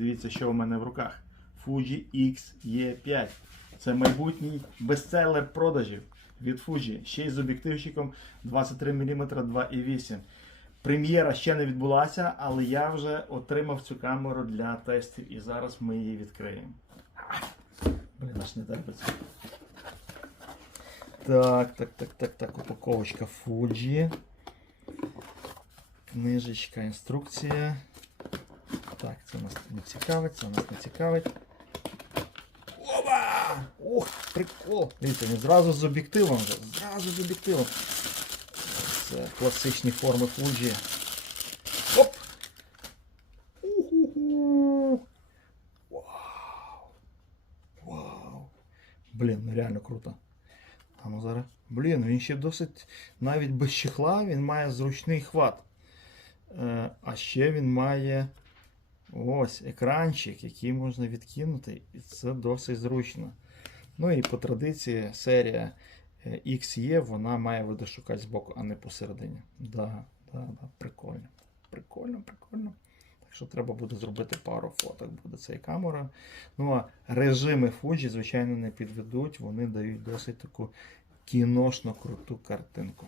дивіться, що у мене в руках. Fuji X-E5. Це майбутній бестселер продажів від Fuji. Ще й з об'єктивчиком 23 мм 2,8. Прем'єра ще не відбулася, але я вже отримав цю камеру для тестів і зараз ми її відкриємо. Блін, аж не терпиться. Так, так, так, так, так, упаковочка Fuji. Книжечка, інструкція. Так, це нас не цікавить, це нас не цікавить. Опа! Ох, прикол! Дивіться, він зразу з об'єктивом. Зразу з об'єктивом. Це класичні форми Fuji. Оп! Вау! Вау! Блін, ну реально круто. А ну зараз. Блін, він ще досить навіть без чехла, він має зручний хват. Е, а ще він має ось екранчик, який можна відкинути, і це досить зручно. Ну і по традиції серія е, XE вона має видошукати збоку, а не посередині. Да, да, да, прикольно. Прикольно, прикольно. Так що треба буде зробити пару фоток буде цією камерою. Ну а режими Fuji, звичайно, не підведуть, вони дають досить таку кіношно круту картинку.